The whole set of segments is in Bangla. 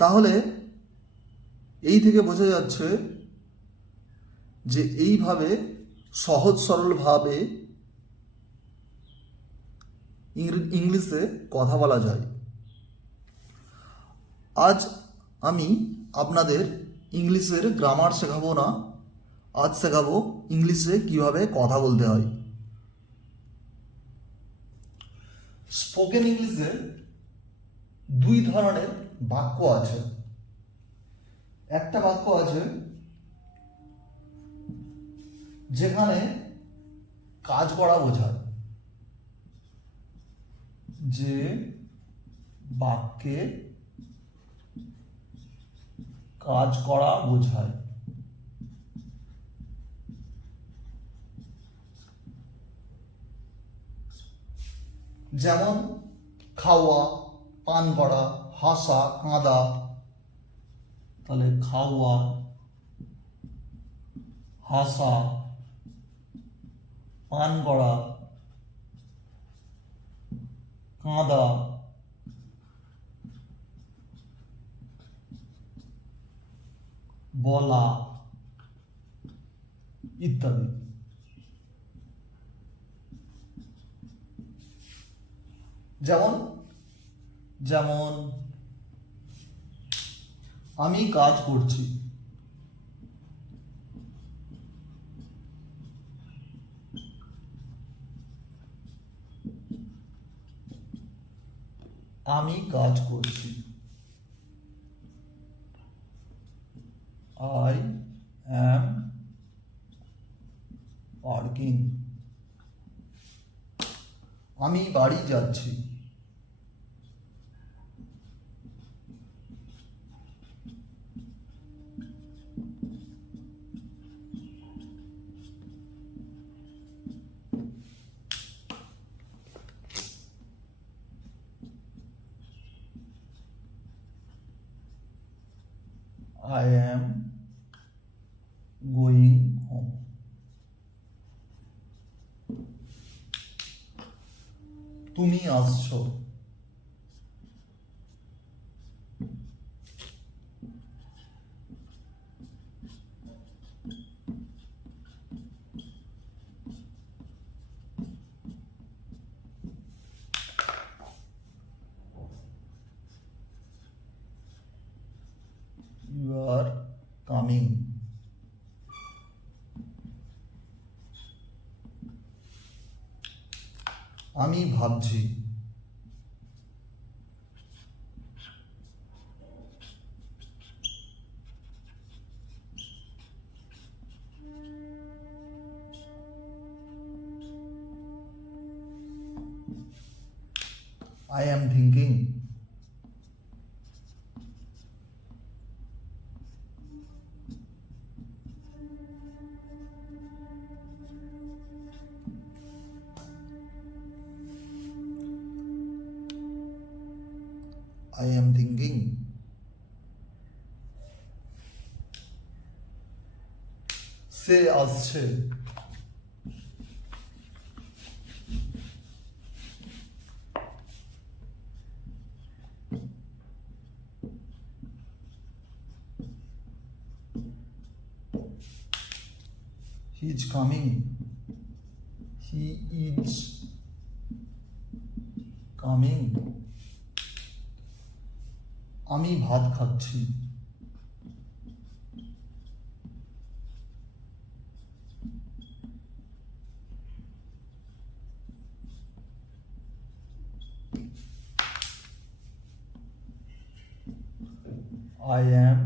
তাহলে এই থেকে বোঝা যাচ্ছে যে এইভাবে সহজ সরলভাবে ইংলিশে কথা বলা যায়। আজ আমি আপনাদের ইংলিশের গ্রামার শেখাবো না, আজ শেখাবো ইংলিশে কিভাবে কথা বলতে হয়। স্পোকেন ইংলিশে দুই ধরনের বাক্য আছে। একটা বাক্য আছে যেখানে কাজ করা বোঝায়, যে বাক্যে কাজ করা বোঝায়। যেমন খাওয়া, পান করা, হাসা, কাঁদা। তাহলে খাওয়া, হাসা, পান করা, কাঁদা, বলা ইত্যাদি। যেমন যেমন আমি কাজ করছি, আমি কাজ করছি। I am working. আমি বাড়ি যাচ্ছি। I am going home. তুমি আসছো। You are coming. আমি ভাবছি। I am thinking. I am thinking. সে আসছে। He is coming. He is coming. আমি ভাত খাচ্ছি। I am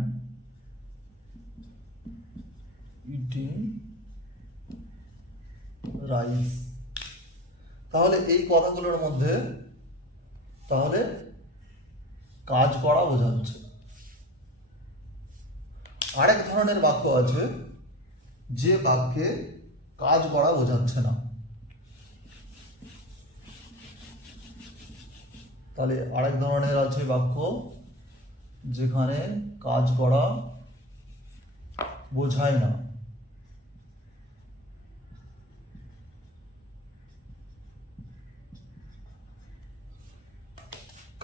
eating rice. তাহলে এই কথাগুলোর মধ্যে তাহলে কাজ করা বোঝাচ্ছে। আরেক ধরনের বাক্য আছে যে বাক্যে কাজ করা বোঝাচ্ছে না। তাহলে আরেক ধরনের আছে বাক্য যেখানে কাজ করা বোঝায় না।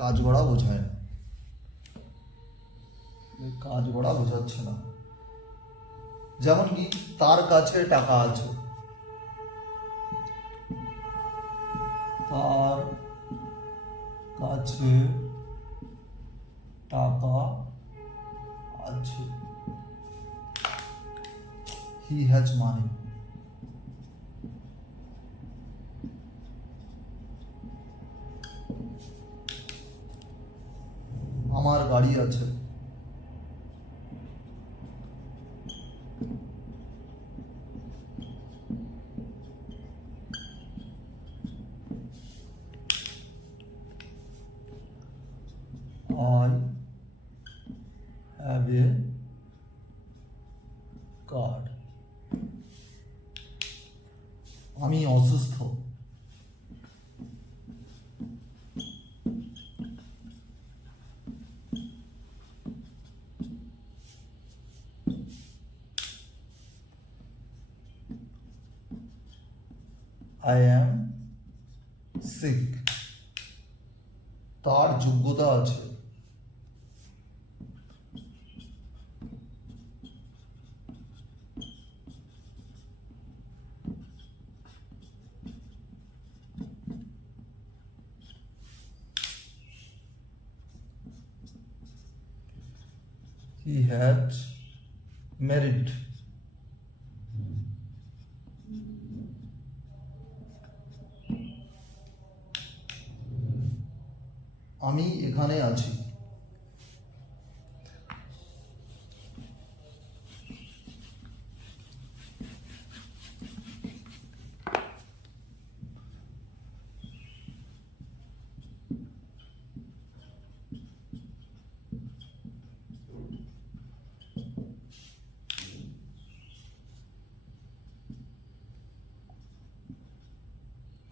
কাজ করা বোঝায় না। কাজ করা বোঝাচ্ছে না। যেমন কি তার কাছে টাকা আছে, তার কাছে টাকা আছে, he has money। আমার গাড়ি আছে, I have a card। আমি অসুস্থ, I am sick। তার যোগ্যতা আছে, he has merit। আমি এখানে আছি,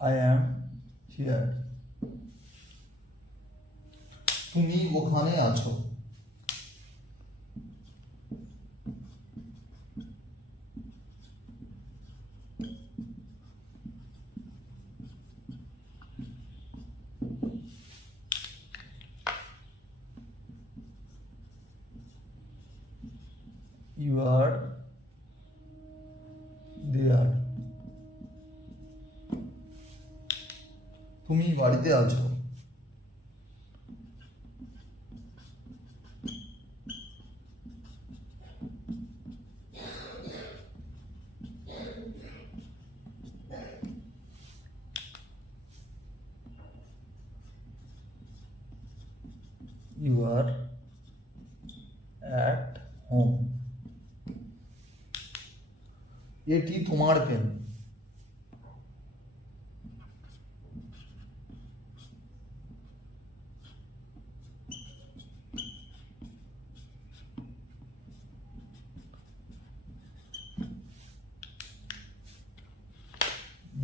I am here। তুমি ওখানে আছো, you are there। তুমি বাড়িতে আছো, you are at home। এটি তোমার পেন,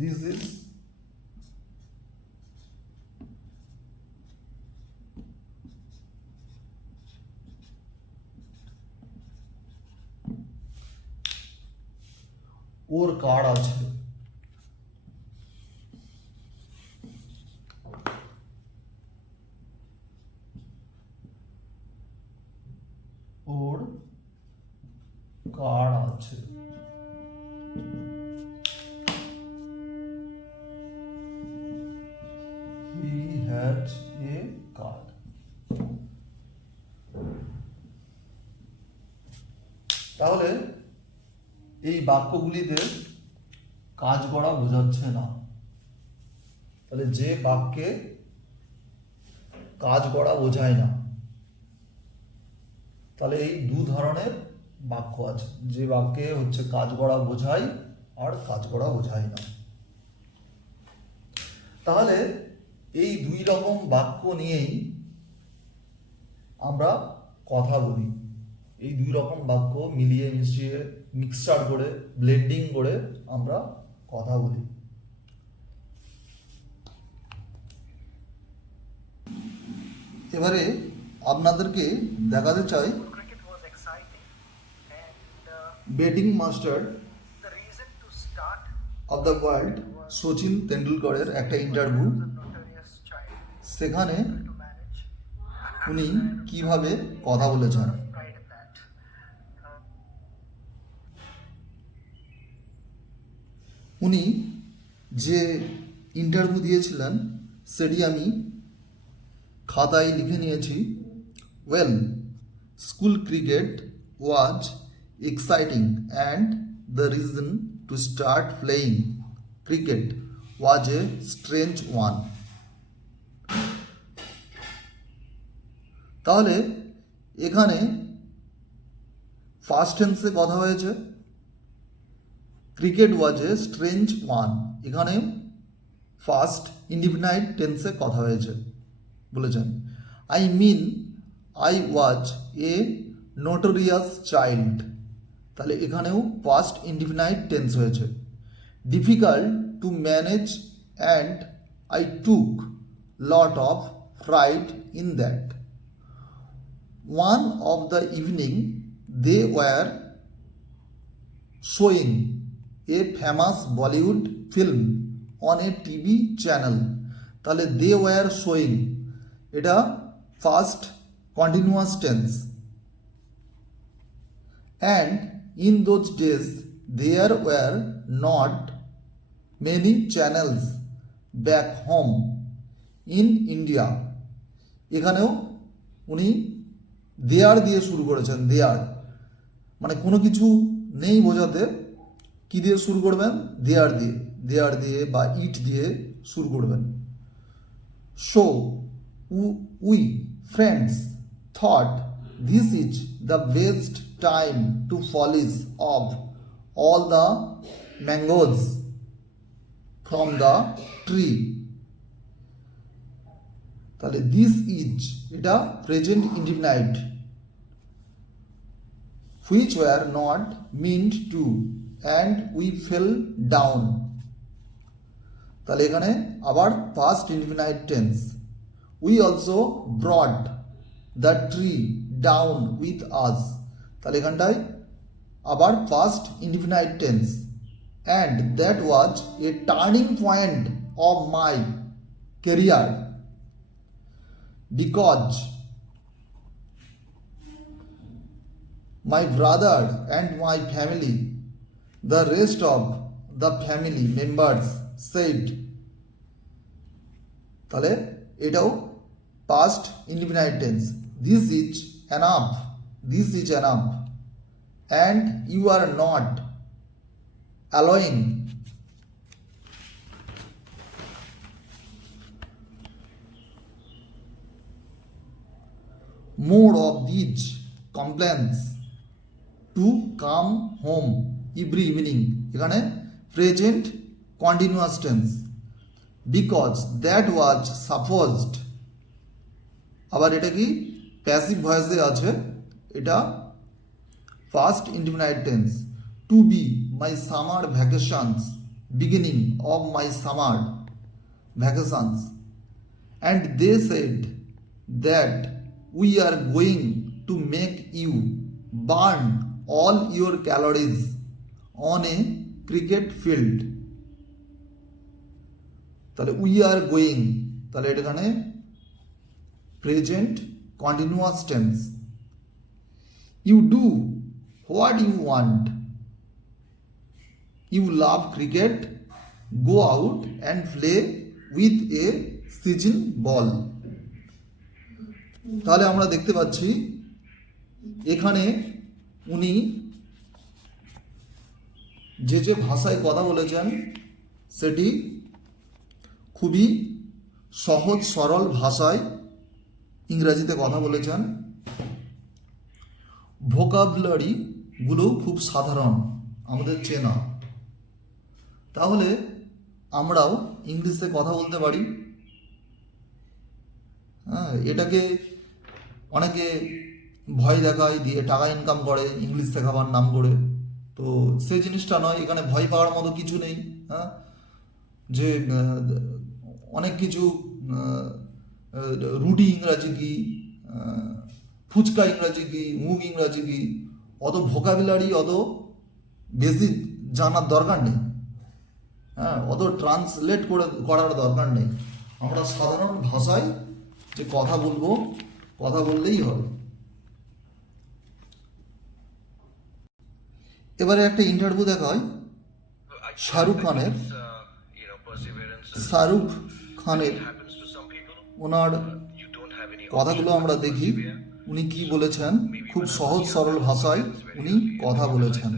this is ওর কার্ড আছে, ওর কার্ড আছে, he has a card। তাহলে এই বাক্যগুলিতে কাজ করা বোঝাচ্ছে না। তাহলে যে বাক্যে কাজ করা বোঝায় না, তাহলে এই দু ধরনের বাক্য আছে, যে বাক্যে হচ্ছে কাজ করা বোঝায় আর কাজ করা বোঝায় না। তাহলে এই দুই রকম বাক্য নিয়েই আমরা কথা বলি। এই দুই রকম বাক্য মিলিয়ে মিশিয়ে মিক্সচার করে ব্লেন্ডিং করে আমরা কথা বলি। এবারে আপনাদেরকে দেখাতে চাই batting master of the world Sachin তেন্ডুলকরের একটা ইন্টারভিউ। সেখানে উনি কিভাবে কথা বলেছেন। উনি যে ইন্টারভিউ দিয়েছিলেন সেটি আমি খাতায় লিখে নিয়েছি। Well, school cricket was exciting and the reason to start playing cricket was a strange one. তাহলে এখানে ফার্স্ট টেন্সে কথা হয়েছে, cricket was a strange one. এখানে ফার্স্ট ইনডিফিনাইট টেন্সে কথা হয়েছে বলেছেন। I mean I was a notorious child, তাহলে এখানেও ফার্স্ট ইনডিফিনাইট টেন্স হয়েছে। Difficult to manage and I took lot of pride in that. One of the evening they were showing a famous Bollywood film on a TV channel. তাহলে they were showing এটা past continuous tense, and in those days there were not many channels back home in India. এখানেও উনি দেয়ার দিয়ে শুরু করেছেন। দেয়ার মানে কোনো কিছু নেই বোঝাতে কি দিয়ে শুরু করবেন? দেয়ার দিয়ে, দেয়ার দিয়ে বা ইট দিয়ে শুরু করবেন। So we friends thought this is the best time to polish off all the mangoes from the tree. তাহলে দিস ইজ এটা present indefinite, which were not meant to and we fell down. তাহলে এখানে আবার past indefinite tense. We also brought the tree down with us. তাহলে এখানটায় আবার past indefinite tense. And that was a turning point of my career because my brother and my family, the rest of the family members said, তাহলে এটাও past indefinite tense. This is enough, this is enough, and you are not allowing more of these complaints to come home every evening. এখানে present continuous tense, because that was supposed. আবার এটা কি প্যাসিভ ভয়েসে আছে, এটা first indefinite tense. To be my summer vacations, beginning of my summer vacations, and they said that we are going to make you burn all your calories on a cricket field. তাহলে we are going, তাহলে এখানে present continuous tense. you do what you want, you love cricket, go out and play with a sizzle ball. তাহলে আমরা দেখতে পাচ্ছি এখানে উনি যে যে ভাষায় কথা বলেছেন সেটি খুবই সহজ সরল ভাষায় ইংরেজিতে কথা বলেছেন। ভোকাবুলারিগুলো খুব সাধারণ, আমাদের চেনা। তাহলে আমরাও ইংলিশে কথা বলতে পারি। হ্যাঁ, এটাকে অনেকে ভয় দেখায়, দিয়ে টাকা ইনকাম করে ইংলিশ শেখাবার নাম করে। তো সেই জিনিসটা নয়, এখানে ভয় পাওয়ার মতো কিছু নেই। হ্যাঁ, যে অনেক কিছু রুটি ইংরাজি কি, ফুচকা ইংরাজি কি, মুগ ইংরাজি কি, অত ভোকাবুলারি অত বেশি জানার দরকার নেই। হ্যাঁ, অত ট্রান্সলেট করার দরকার নেই। আমরা সাধারণ ভাষায় যে কথা বলবো, কথা বললেই হবে। এবারে একটা ইন্টারভিউ দেখা হয়। শাহরুখ খানের শাহরুখ খানের ওনার কথাগুলো আমরা দেখি উনি কি বলেছেন, খুব সহজ সরল ভাষায় উনি কথা বলেছেন।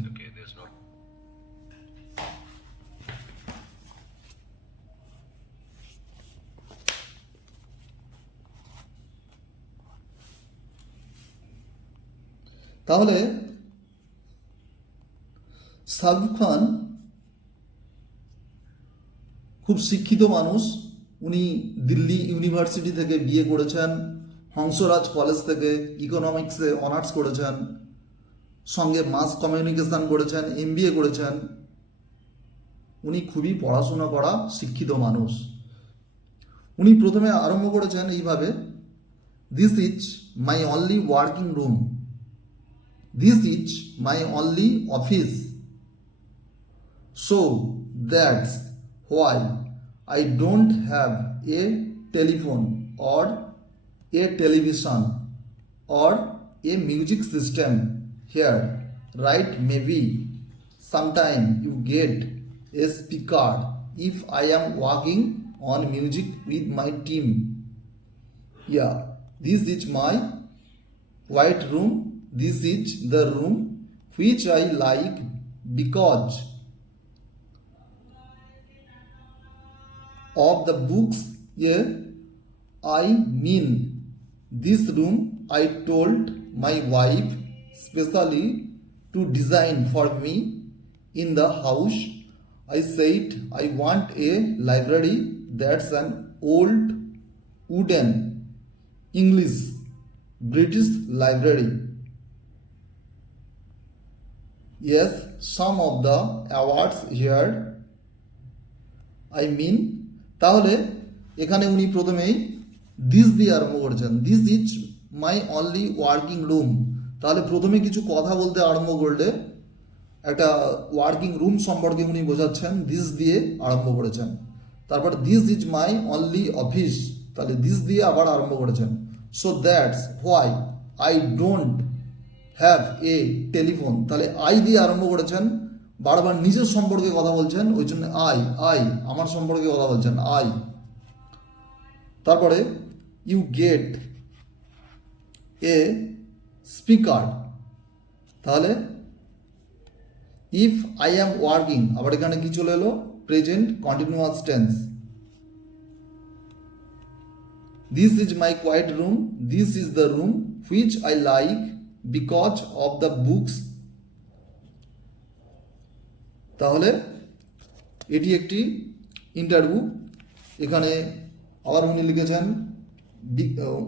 তাহলে শাহরুখ খান খুব শিক্ষিত মানুষ। উনি দিল্লি ইউনিভার্সিটি থেকে বিএ করেছেন, হংসরাজ কলেজ থেকে ইকোনমিক্সে অনার্স করেছেন, সঙ্গে মাস কমিউনিকেশন করেছেন, এমবিএ করেছেন। উনি খুবই পড়াশোনা করা শিক্ষিত মানুষ। উনি প্রথমে আরম্ভ করেছেন এইভাবে, this is my only working room, this is my only office, so that's why I don't have a telephone or a television or a music system here, right? Maybe sometime you get a speaker if I am working on music with my team. Yeah, this is my white room, this is the room which I like because of the books. Yeah, I mean this room I told my wife specially to design for me in the house. I said I want a library that's an old wooden English British library. Yes, some of the awards here I mean. তাহলে এখানে উনি প্রথমেই দিস দিয়ে আরম্ভ করেছেন, this is my only working room. তাহলে প্রথমে কিছু কথা বলতে আরম্ভ করলে একটা ওয়ার্কিং রুম সম্পর্কে উনি বোঝাচ্ছেন, দিস দিয়ে আরম্ভ করেছেন। তারপর this is my only office, তাহলে দিস দিয়ে আবার আরম্ভ করেছেন। So that's why I don't have a telephone, তাহলে আই দিয়ে আরম্ভ করেছেন, বারবার নিজের সম্পর্কে কথা বলছেন, ওই জন্য আই আমার সম্পর্কে কথা বলছেন আই। তারপরে ইউ গেট এ স্পিকার, তাহলে ইফ আই অ্যাম ওয়ার্কিং, আবার এখানে কি চলে এলো, present continuous tense. This is my quiet room, this is the room which I like because of the books. তাহলে এটি একটি ইন্টারভিউ। এখানে আবার উনি লিখেছেন,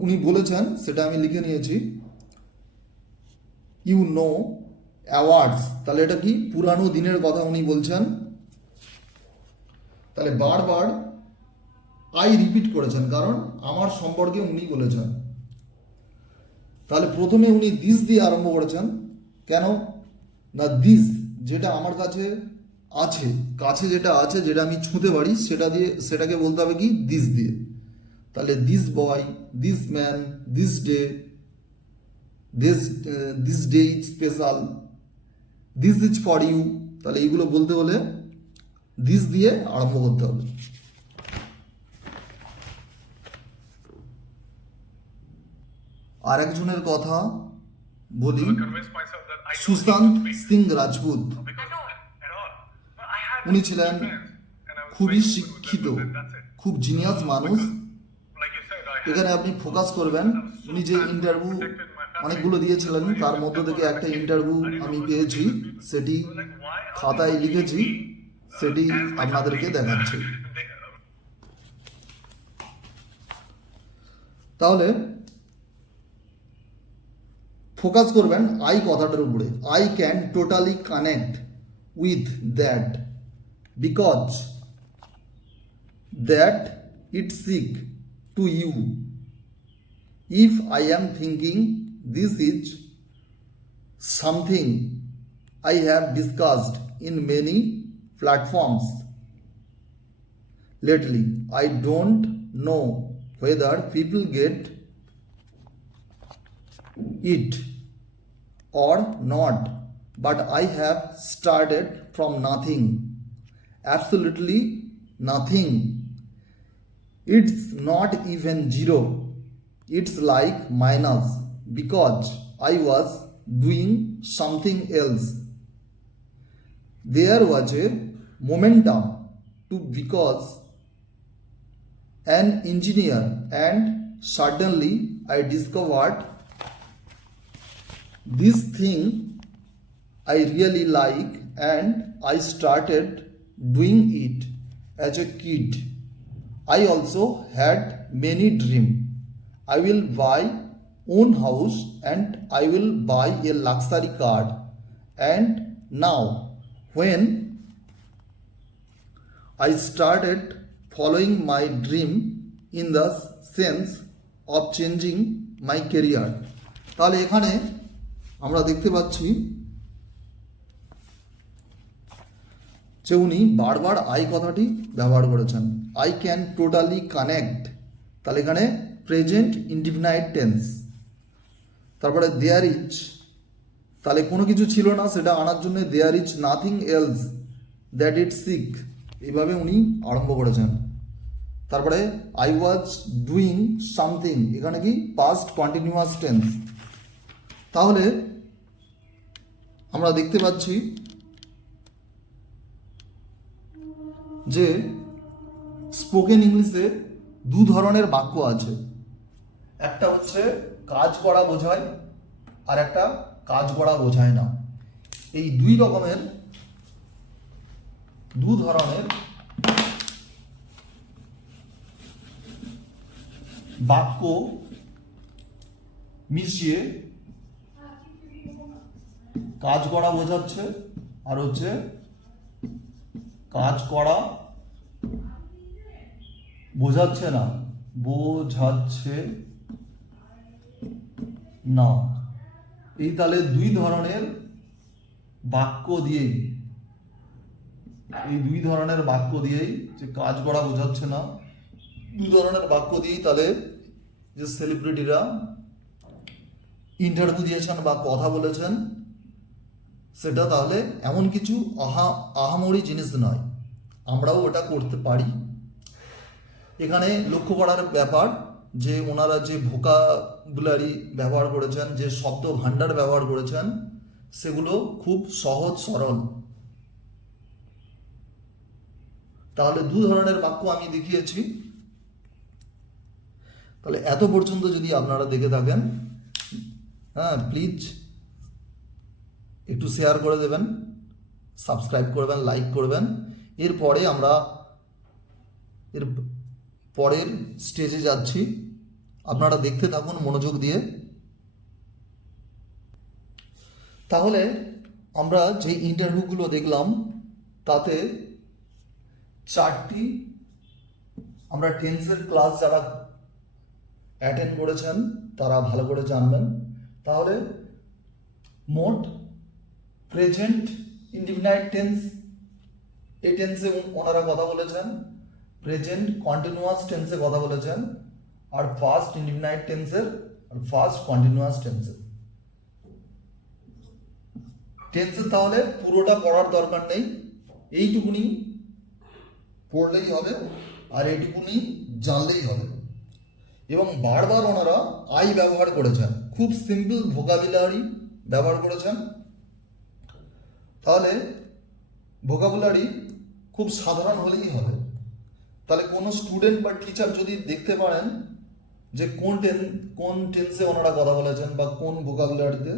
উনি বলেছেন, সেটা আমি লিখে নিয়েছি, ইউ নো অ্যাওয়ার্ডস, তাহলে এটা কি পুরানো দিনের কথা উনি বলছেন। তাহলে বারবার আই রিপিট করেছেন, কারণ আমার সম্পর্কে উনি বলেছেন। তাহলে প্রথমে উনি দিস দিয়ে আরম্ভ করেছেন, কেন না দিস যেটা আমার কাছে আছে, কাছে যেটা আছে, যেটা আমি ছুঁতে পারি, সেটা দিয়ে, সেটাকে বলতে হবে কি দিস দিয়ে। তাহলে this boy, this man, this day, this day is special, this is for you. তাহলে এইগুলো বলতে হলে দিস দিয়ে আরম্ভ করতে হবে। আর একজনের কথা বলি, সুশান্ত সিং রাজপুত। উনি ছিলেন খুবই শিক্ষিত, খুব জিনিয়াস মানুষ। এখানে আপনি ফোকাস করবেন, উনি যে ইন্টারভিউ অনেকগুলো দিয়েছিলেন, তার মধ্য থেকে একটা ইন্টারভিউ আমি পেয়েছি, সেটি খাতায় লিখেছি, সেটি আপনাদেরকে দেখাচ্ছি। তাহলে ফোকাস করবেন আই কথাটার উপরে। I can totally connect with that because that it seek to you if I am thinking this is something I have discussed in many platforms lately. I don't know whether people get it or not, but I have started from nothing absolutely nothing. It's not even zero. It's like minus because I was doing something else. There was a momentum to because an engineer, and suddenly I discovered this thing I really like, and I started doing it as a kid. I also had many dreams. I will buy own house and I will buy a luxury car. And now when I started following my dream in the sense of changing my career. তাহলে এখানে আমরা দেখতে পাচ্ছি যে উনি বারবার আই কথাটি ব্যবহার করেছেন। আই ক্যান টোটালি কানেক্ট, তাহলে এখানে প্রেজেন্ট ইনডিফিনাইট টেন্স। তারপরে দেয়ার ইজ, তাহলে কোনো কিছু ছিল না সেটা আনার জন্য there is nothing else that it seek, এইভাবে উনি আরম্ভ করেছেন। তারপরে আই ওয়াজ ডুইং সামথিং, এখানে কি পাস্ট কন্টিনিউয়াস টেন্স। তাহলে আমরা দেখতে পাচ্ছি যে স্পোকেন ইংলিশে দু ধরনের বাক্য আছে, একটা হচ্ছে কাজ করা বোঝায় আর একটা কাজ করা বোঝায় না। এই দু ধরনের বাক্য মিশিয়ে কাজ করা বোঝাচ্ছে আর হচ্ছে কাজ করা বোঝাচ্ছে না, বোঝাচ্ছে না। এই তাহলে দুই ধরনের বাক্য দিয়েই যে কাজ করা বোঝাচ্ছে না, দুই ধরনের বাক্য দিয়েই তাহলে যে সেলিব্রিটিরা ইন্টারভিউ দিয়েছেন বা কথা বলেছেন সেটা তাহলে এমন কিছু আহামরি জিনিস নয়, আমরাও ওটা করতে পারি। এখানে লক্ষ্য করার ব্যাপার যে ওনারা যে ভোকাবুলারি ব্যবহার করেছেন, যে শব্দ ভাণ্ডার ব্যবহার করেছেন, সেগুলো খুব সহজ সরল। তাহলে দু ধরনের বাক্য আমি দেখিয়েছি। তাহলে এত পর্যন্ত যদি আপনারা দেখে থাকেন, হ্যাঁ প্লিজ একটু শেয়ার করে দেবেন, সাবস্ক্রাইব করবেন, লাইক করবেন। এরপরে আমরা এর পরের স্টেজে যাচ্ছি, আপনারা দেখতে থাকুন মনোযোগ দিয়ে। তাহলে আমরা যে ইন্টারভিউগুলো দেখলাম তাতে চারটি আমরা টেন্সের ক্লাস যারা অ্যাটেন্ড করেছেন তারা ভালো করে জানবেন। তাহলে মোট প্রেজেন্ট ইনডিফিনাইট টেন্স, এই টেন্সে ওনারা কথা বলেছেন, প্রেজেন্ট কন্টিনিউয়াস টেন্সে কথা বলেছেন, আর ফার্স্ট ইনডিফিনাইট টেন্সের আর ফার্স্ট কন্টিনিউয়াস টেন্সের। টেন্সের তাহলে পুরোটা পড়ার দরকার নেই, এইটুকুনি পড়লেই হবে আর এইটুকুনি জানলেই হবে। এবং বারবার ওনারা আই ব্যবহার করেছেন, খুব সিম্পল ভোকাবুলারি ব্যবহার করেছেন। তাহলে ভোকাবুলারি খুব সাধারণ হলেই হবে। তাহলে কোনো স্টুডেন্ট বা টিচার যদি দেখতে পারেন যে কোন টেন্সে ওনারা কথা বলেছেন বা কোন ভোকাবুলারিতে,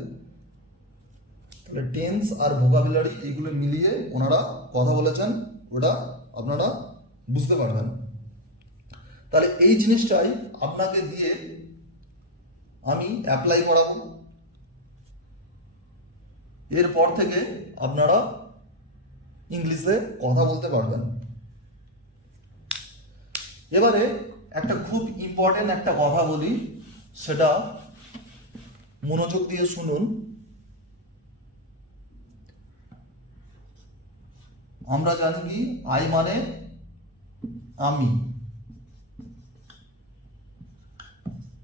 তাহলে টেন্স আর ভোকাবুলারি এইগুলো মিলিয়ে ওনারা কথা বলেছেন, ওটা আপনারা বুঝতে পারবেন। তাহলে এই জিনিসটাই আপনাকে দিয়ে আমি অ্যাপ্লাই করাবো। এরপর থেকে আপনারা ইংলিশে কথা বলতে পারবেন। এবারে একটা খুব ইম্পর্টেন্ট একটা কথা বলি, সেটা মনোযোগ দিয়ে শুনুন। আমরা জানি কি আই মানে আমি,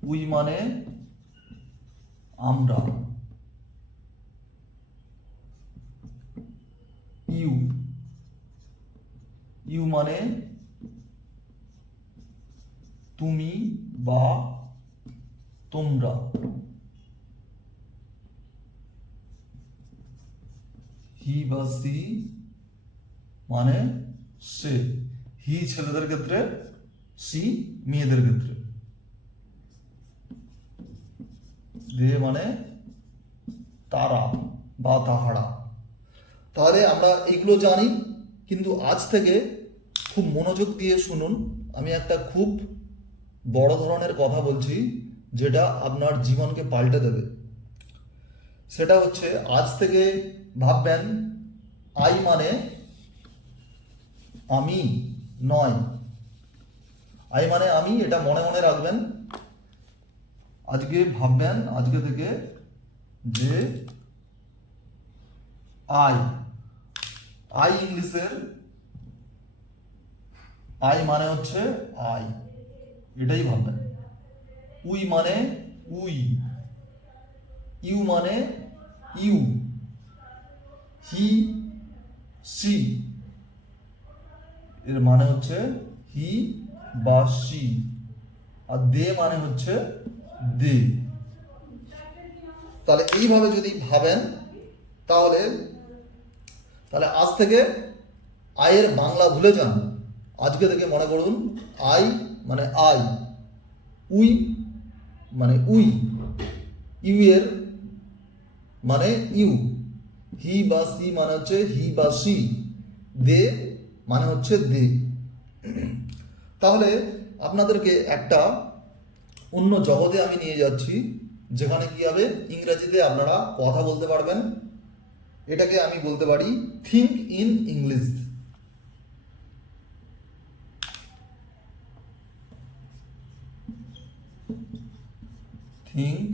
উই মানে আমরা, ইউ ইউ মানে তুমি বা তোমরা, হি বা সি মানে সে, হি ছেলেদের ক্ষেত্রে, সি মেয়েদের ক্ষেত্রে, দে মানে তারা বা তাহারা। তাহলে আমরা এগুলো জানি, কিন্তু আজ থেকে খুব মনোযোগ দিয়ে শুনুন, আমি একটা খুব বড় ধরনের কথা বলছি যেটা আপনার জীবনকে পাল্টে দেবে। সেটা হচ্ছে, আজ থেকে ভাববেন আই মানে আমি নয়, আই মানে আমি, এটা মনে মনে রাখবেন। আজকে ভাববেন আজকে থেকে যে আই, আই ইংলিশের আই মানে হচ্ছে আই, এটাই ভাববেন। উই মানে উই, ইউ মানে ইউ, হি সি এর মানে হচ্ছে হি বা সি, আর দে মানে হচ্ছে দে। তাহলে এইভাবে যদি ভাবেন তাহলে তাহলে আজ থেকে আয়ের বাংলা ভুলে যান। আজকে থেকে মনে করুন আই মানে আই, উই মানে উই, ইউ এর মানে ইউ, হি বা সি মানে হচ্ছে হি বা সি, দে মানে হচ্ছে দে। তাহলে আপনাদেরকে একটা অন্য জগতে আমি নিয়ে যাচ্ছি, যেখানে কি হবে, ইংরেজিতে আপনারা কথা বলতে পারবেন। এটাকে আমি বলতে পারি think in English. Think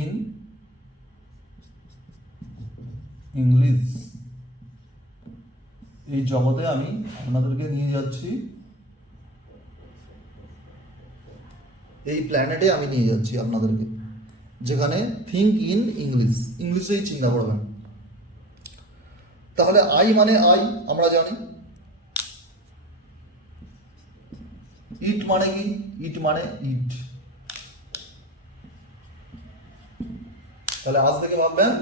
in English, এই জগতে আমি আপনাদেরকে নিয়ে যাচ্ছি, এই প্ল্যানেটে আমি নিয়ে যাচ্ছি আপনাদেরকে, যেখানে থিঙ্ক ইন ইংলিশ, ইংলিশেই চিন্তা করবেন। তাহলে আই মানে আই আমরা জানি, ইট মানে কি, ইট মানে ইট। তাহলে আজ থেকে ভাববেন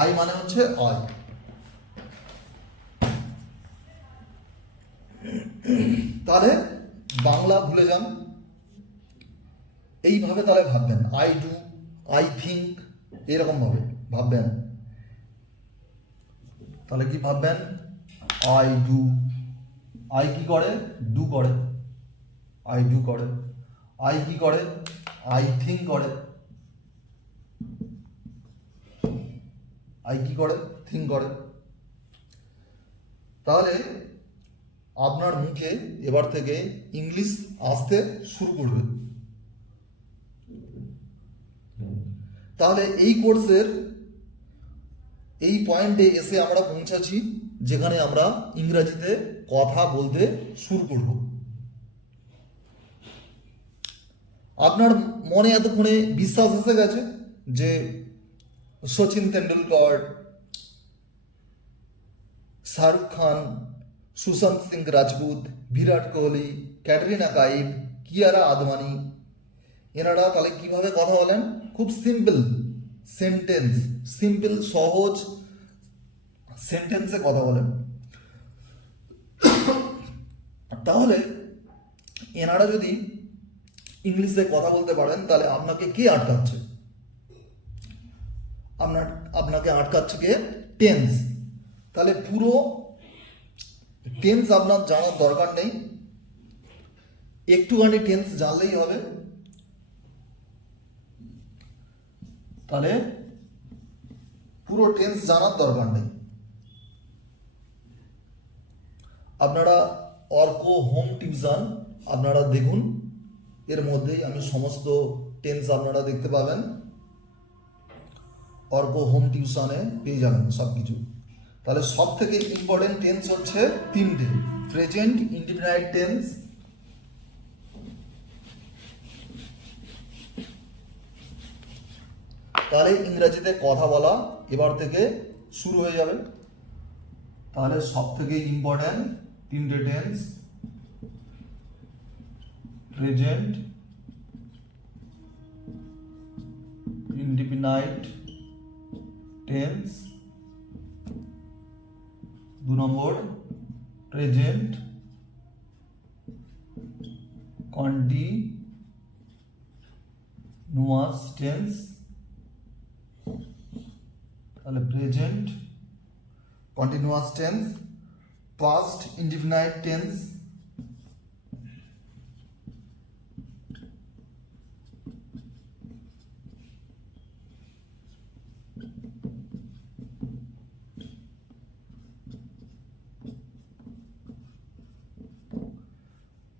আই মানে হচ্ছে আই। তাহলে বাংলা ভুলে যান, এইভাবে তাহলে ভাববেন, আই ডু, আই থিঙ্ক, এরকম ভাবে ভাববেন। তাহলে কি ভাববেন, আই ডু, আই কি করে, ডু করে, আই ডু করে। আই কি করে, আই থিঙ্ক করে, আই কি করে, থিঙ্ক করে। তাহলে আপনার মুখে এবার থেকে ইংলিশ আসতে শুরু করবে। তাহলে এই কোর্সের এই পয়েন্টে এসে আমরা পৌঁছাচ্ছি, যেখানে আমরা ইংরেজিতে কথা বলতে শুরু করব। আপনার মনে এতক্ষণে বিশ্বাস এসে গেছে যে সচিন তেন্ডুলকর, শাহরুখ খান, সুশান্ত সিং রাজপুত, বিরাট কোহলি, ক্যাটরিনা কাইফ, কিয়ারা আদবানি, এনারা তাহলে কিভাবে কথা বলেন, খুব সিম্পল সেন্টেন্স, সিম্পল সহজ সেন্টেন্সে কথা বলেন। তাহলে এনারা যদি ইংলিশে কথা বলতে পারেন, তাহলে আপনাকে কে আটকাচ্ছে, আপনাকে আটকাচ্ছে কে, টেন্স। তাহলে পুরো টেন্স আপনার জানার দরকার নেই, একটুখানি টেন্স জানলেই হবে। তাহলে পুরো টেন্স জানার দরকার নেই। আপনারা অর্ক হোম টিউশন আপনারা দেখুন, এর মধ্যেই আমি সমস্ত টেন্স আপনারা দেখতে পাবেন, অর্ক হোম টিউশনে পেয়ে যাবেন সব কিছু। তাহলে সব থেকে ইম্পর্টেন্ট টেন্স হচ্ছে তিনটে, প্রেজেন্ট ইনডিফিনাইট টেন্স, তাহলে ইংরেজিতে কথা বলা এবার থেকে শুরু হয়ে যাবে। তাহলে সব থেকে ইম্পর্টেন্ট তিনটে tense, present indefinite tense, 2 number present continuous tense, তাহলে present continuous tense, past indefinite tense,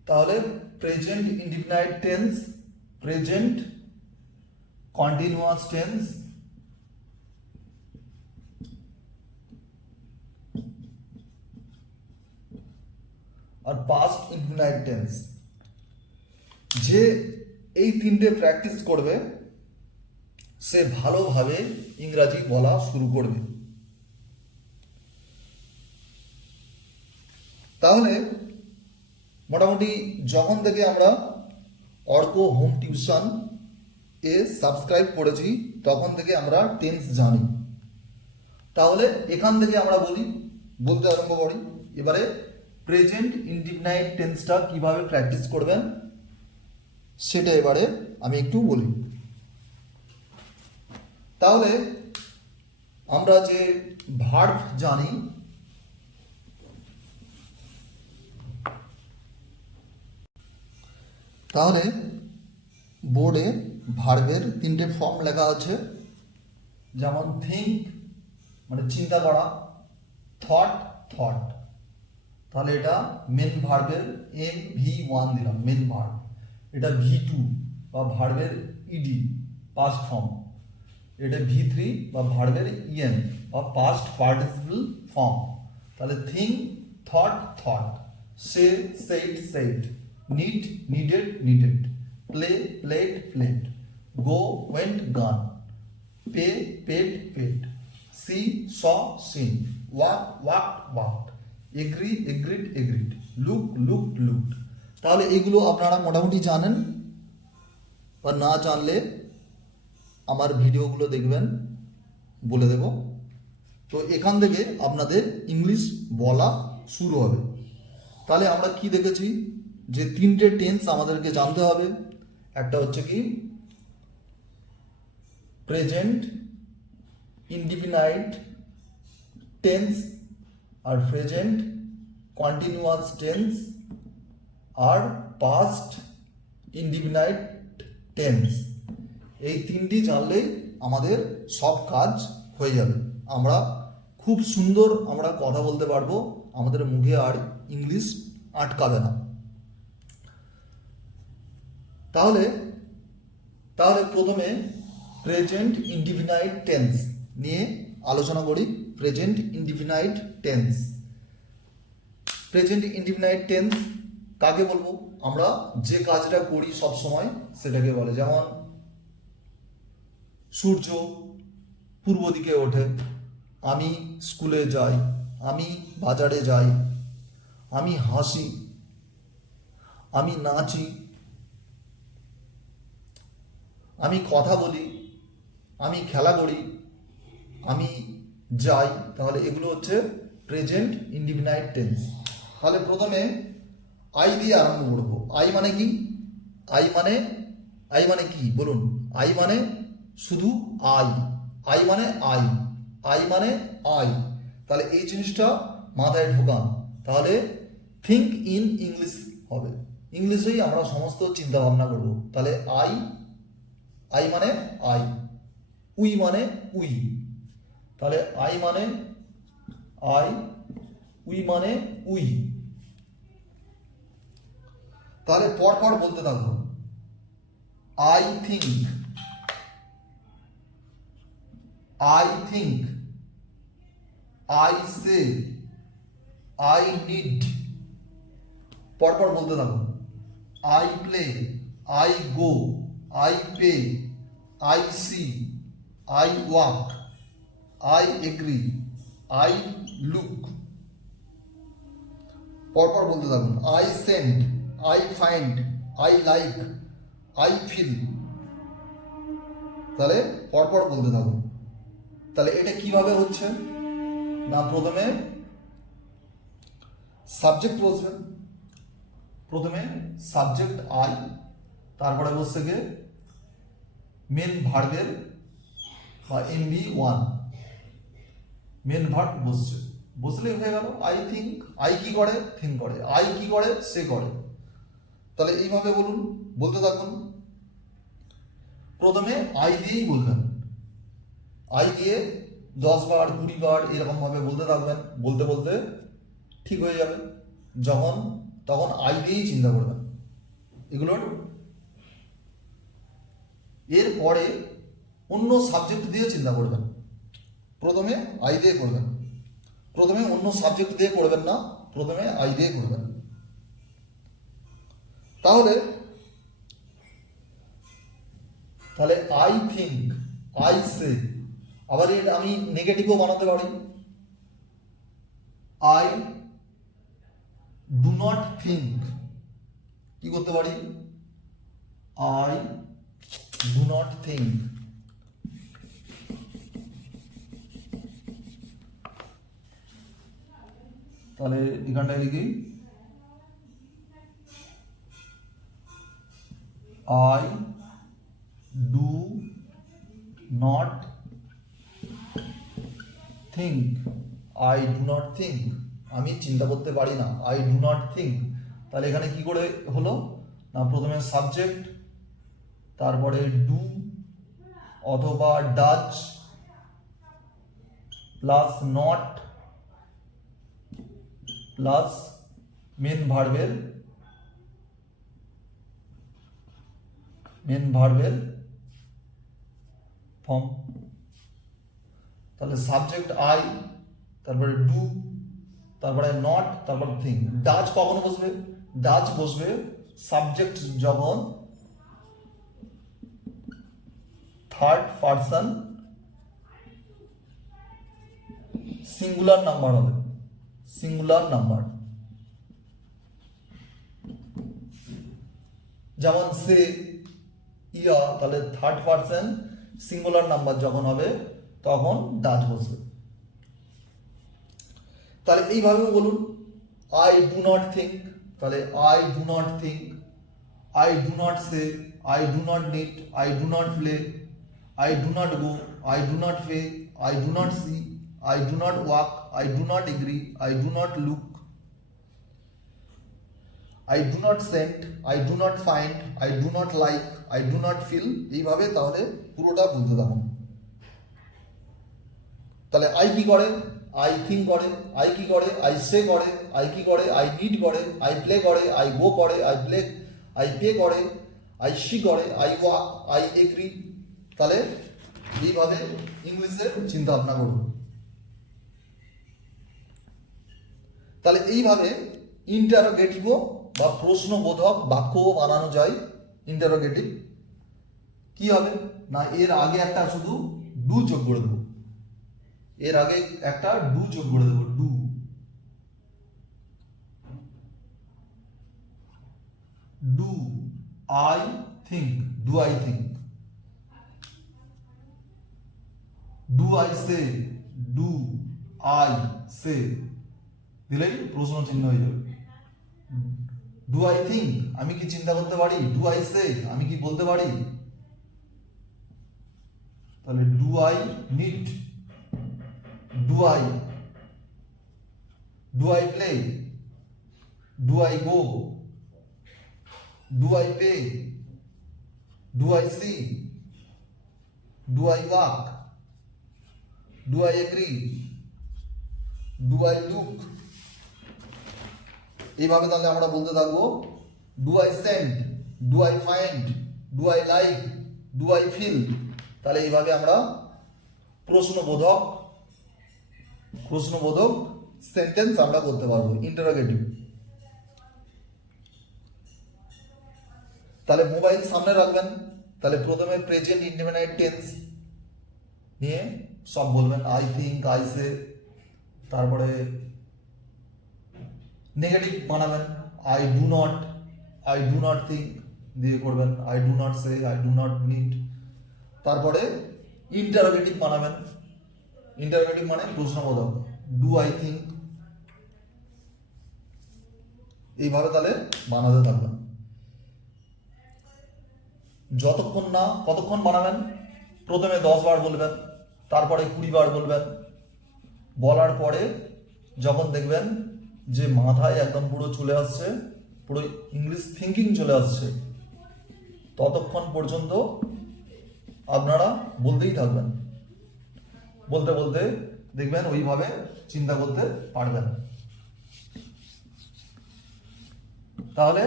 তাহলে present indefinite tense, present continuous tense, আর পাস্ট ইনডিফিনাইট টেন্স। যে এই তিনটে প্র্যাকটিস করবে সে ভালোভাবে ইংরাজি বলা শুরু করবে। তাহলে মোটামুটি যখন থেকে আমরা অর্ক হোম টিউশন এ সাবস্ক্রাইব করেছি তখন থেকে আমরা টেন্স জানি। তাহলে এখান থেকে আমরা বলতে আরম্ভ করি। এবারে প্রেজেন্ট ইনডিফিনাইট টেন্সটা কিভাবে প্র্যাকটিস করবেন সেটা এবারে আমি একটু বলি। তাহলে আমরা যে ভার্ব জানি, তাহলে বোর্ডে ভার্বের তিনটে ফর্ম লেখা আছে, যেমন থিঙ্ক মানে চিন্তা করা, থট থট, তাহলে এটা মেন ভার্বের MV1 দিলাম, মেন ভার্ব। এটা V2 বা ভার্বের ইডি পাস্ট ফর্ম, এটা V3 বা ভার্বের EN বা পাস্ট পার্টিসিপল ফর্ম। তাহলে think thought thought, say said said, need needed needed, play played played, go went gone, pay paid paid, see saw seen, walk walked walked, agree agreed agreed, look looked looked. তাহলে এগুলো আপনারা মোটামুটি জানেন, বা না জানলে আমার ভিডিওগুলো দেখবেন, বলে দেব। তো এখান থেকে আপনাদের ইংলিশ বলা শুরু হবে। তাহলে আমরা কি দেখেছি, যে তিনটে টেন্স আমাদেরকে জানতে হবে। একটা হচ্ছে কি প্রেজেন্ট ইনডিফিনাইট টেন্স, আর প্রেজেন্ট কন্টিনিউয়াস টেন্স, আর পাস্ট ইনডিফিনাইট টেন্স। এই তিনটি জানলেই আমাদের সব কাজ হয়ে যাবে। আমরা খুব সুন্দর আমরা কথা বলতে পারবো, আমাদের মুখে আর ইংলিশ আটকাবে না। তাহলে প্রথমে প্রেজেন্ট ইনডিফিনাইট টেন্স নিয়ে আলোচনা করি। Present indefinite tense, present indefinite tense কাকে বলবো? আমরা যে কাজটা করি সব সময় সেটাকে বলে। যেমন সূর্য পূর্ব দিকে ওঠে, আমি স্কুলে যাই, আমি বাজারে যাই, আমি হাসি, আমি নাচি, আমি কথা বলি, আমি খেলা করি, আমি যাই। তাহলে এগুলো হচ্ছে প্রেজেন্ট ইনডিফিনাইট টেন্স। তাহলে প্রথমে আই দিয়ে আরম্ভ করব। আই মানে কি? আই মানে কি বলুন? আই মানে শুধু আই, আই মানে আই, আই মানে আই। তাহলে এই জিনিসটা মাথায় ঢোকান, তাহলে থিঙ্ক ইন ইংলিশ হবে। ইংলিশেই আমরা সমস্ত চিন্তা ভাবনা করব। তাহলে আই মানে আই, উই মানে উই। তাহলে আই মানে আই, উই মানে উই। তাহলে পরপর বলতে থাকবো। I think, I think, I say, I need. পরপর বলতে থাকো। I play, I go, I pay, I see, I walk, I agree, I look, পরপর বলতে থাকুন। I send, I find, I like, I feel. তাহলে পরপর বলতে থাকুন। তাহলে এটা কিভাবে হচ্ছে না, প্রথমে সাবজেক্ট বসবেন, প্রথমে সাবজেক্ট আই, তারপরে বসছে গিয়ে মেন ভার্বের বা MV1 মেন ভার্ব বসছে, বসলেই হয়ে গেল। আই থিঙ্ক, আই কি করে, থিঙ্ক করে, আই কি করে, সে করে। তাহলে এইভাবে বলুন, বলতে থাকুন। প্রথমে আই দিয়েই বলবেন, আই দিয়ে 10 বার 20 বার এরকম ভাবে বলতে থাকবেন, বলতে বলতে ঠিক হয়ে যাবে। তখন আই দিয়েই চিন্তা করবেন এগুলোর। এরপরে অন্য সাবজেক্ট দিয়ে চিন্তা করবেন। প্রথমে আই দিয়ে করবেন, প্রথমে অন্য সাবজেক্ট দিয়ে করবেন না, প্রথমে আই দিয়ে করবেন। তাহলে আই থিঙ্ক, আই সে। আবার এটা আমি নেগেটিভও বানাতে পারি, আই ডু নট থিঙ্ক। কি করতে পারি, আই ডু নট থিঙ্ক। তাহলে এখানটায় লিখি I do not think, I do not think, আমি চিন্তা করতে পারি না, আই ডু নট থিঙ্ক। তাহলে এখানে কি করে হলো না, প্রথমে সাবজেক্ট, তারপরে ডু অথবা does plus not plus main ভার্বের ফর্ম। তাহলে সাবজেক্ট আই, তারপরে ডু, তারপরে নট, তারপরে থিঙ্ক। ডাচ কখন বসবে, ডাচ বসবে সাবজেক্ট যখন থার্ড পারসন সিঙ্গুলার নাম্বার হবে, সিঙ্গুলার নাম্বার। যেমন সে, ইয়া, তাহলে থার্ড পারসন সিঙ্গুলার নাম্বার যখন হবে তখন ডাচ বসবে। তাহলে এইভাবেও বলুন, আই ডু নট থিঙ্ক, তাহলে I do not think, I do not say, I do not knit, I do not play, I do not go, I do not pay, I do not see, I do not walk, I do not agree, I do not look, I do not sent, I do not find, I do not like, I do not feel. এইভাবে তাহলে পুরোটা বলতে থাকুন। তাহলে আই কি করে, আই থিঙ্ক করে, আই কি করে, আই সে করে, আই কি করে, আই নিড করে, আই প্লে করে, আই গো করে, আই প্লে, আই পে করে, আই সি করে, আই ওয়াক, আই এগ্রি। তাহলে এইভাবে ইংলিশে চিন্তা ভাবনা করুন। তাহলে এইভাবে ইন্টারোগেটিভও বা প্রশ্নবোধক বাক্যও বানানো যায়। ইন্টারোগেটিভ কি হবে না, এর আগে একটা শুধু ডু যোগ করে দেবো, এর আগে একটা ডু যোগ করে দেবো, do. Do I think, do I think. Do I say, do I say. দিলেই প্রশ্ন চিহ্ন হয়ে যাবে। ডু আই থিঙ্ক, আমি কি চিন্তা করতে পারি, ডু আই সে, আমি কি বলতে পারি। তাহলে do I need, do I play, do I go, do I pay, do I see, do I walk, do I agree, do I look. এইভাবে তাহলে আমরা বলতে থাকবো, do I send, do I find, do I like, do I feel. তাহলে এইভাবে আমরা প্রশ্নবোধক সেন্টেন্স আমরা করতে পারবো, ইন্টারোগেটিভ। তাহলে মোবাইল সামনে রাখবেন, তাহলে প্রথমে প্রেজেন্ট ইনডেফিনাইট টেন্স নিয়ে সব বলবেন, আই থিঙ্ক, আই সে, তারপরে নেগেটিভ বানাবেন আই ডু নট থিঙ্ক দিয়ে করবেন I do not say, I do not need. তারপরে ইন্টারোগেটিভ বানাবেন, ইন্টারোগেটিভ মানে প্রশ্নবোধক, ডু আই থিঙ্ক। এইভাবে তাহলে বানাতে থাকবেন কতক্ষণ বানাবেন। প্রথমে 10 বার বলবেন, তারপরে 20 বার বলবেন। বলার পরে যখন দেখবেন যে মাথায় একদম পুরো চলে আসছে, পুরো ইংলিশ থিঙ্কিং চলে আসছে, ততক্ষণ পর্যন্ত আপনারা বলতেই থাকবেন। বলতে বলতে দেখবেন ওইভাবে চিন্তা করতে পারবেন। তাহলে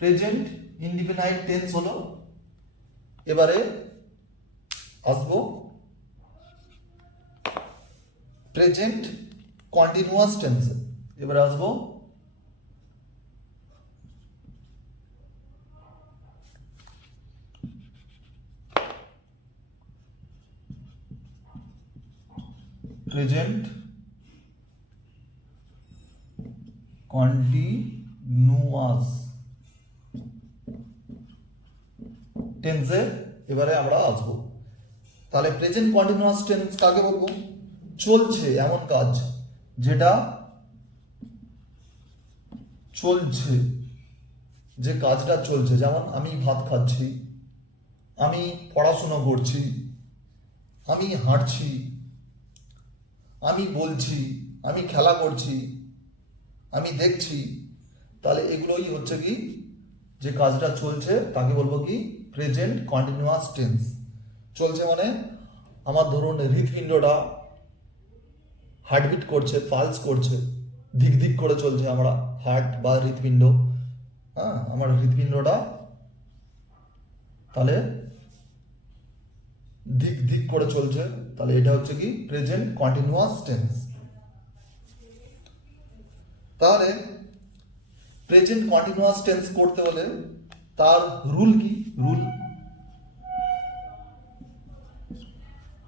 প্রেজেন্ট ইনডিফিনাইট টেন্স হলো। এবারে আসবো প্রেজেন্ট কন্টিনিউয়াস টেন্স। এবারে আসবো প্রেজেন্ট কন্টিনিউয়াস টেন্সে এবারে আমরা আসবো। তাহলে প্রেজেন্ট কন্টিনিউয়াস টেন্স কাকে বলবো? চলছে এমন কাজ যেটা চলছে, যে কাজটা চলছে। যেমন আমি ভাত খাচ্ছি, আমি পড়াশোনা করছি, আমি হাঁটছি, আমি বলছি, আমি খেলা করছি, আমি দেখছি। তাহলে এগুলোই হচ্ছে কি, যে কাজটা চলছে তাকে বলবো কি প্রেজেন্ট কন্টিনিউয়াস টেন্স। চলছে মানে আমার ধরুন হৃৎপিণ্ডটা হার্টবিট করছে, পালস করছে, ধিক ধিক করে চলছে আমরা হার্ট বা হৃৎপিণ্ড। হ্যাঁ, আমার হৃৎপিণ্ডটা তাহলে ধিক ধিক করে চলছে, তাহলে এটা হচ্ছে কি প্রেজেন্ট কন্টিনিউয়াস টেন্স। তাহলে প্রেজেন্ট কন্টিনিউয়াস টেন্স করতে হলে তার রুল কি?